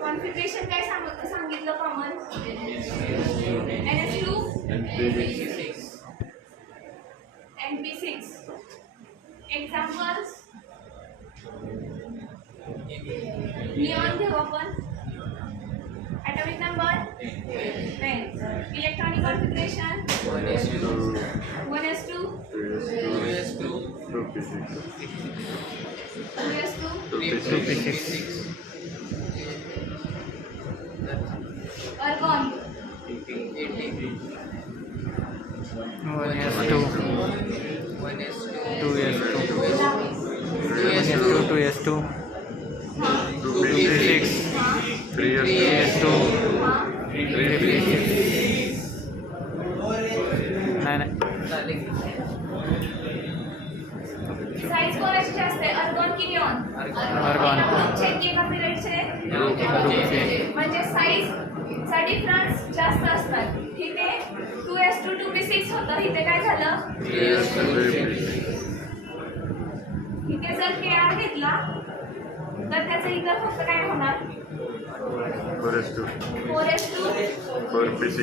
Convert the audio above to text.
कॉन्फिगरेशन काय सांगितलं common? NH2 NP6. Examples neon घेऊ आपण. atomic number 10. Electronic configuration 1s2 2s2 2p6. argon 1s2 2s2 2s2 2p6 3s2 3p6. नाही साइज कोणाची जास्त आहे, argon की neon? argon. ग्रुपचे की एका पिरियडचे? म्हणजे साइज चा डिफरन्स जास्त असतात. इथे 2s2 2p6 होतं, इथे काय झालं? इथे जर KR घेतला तर त्याचा इतर फक्त काय होणार? 4s2 4p6.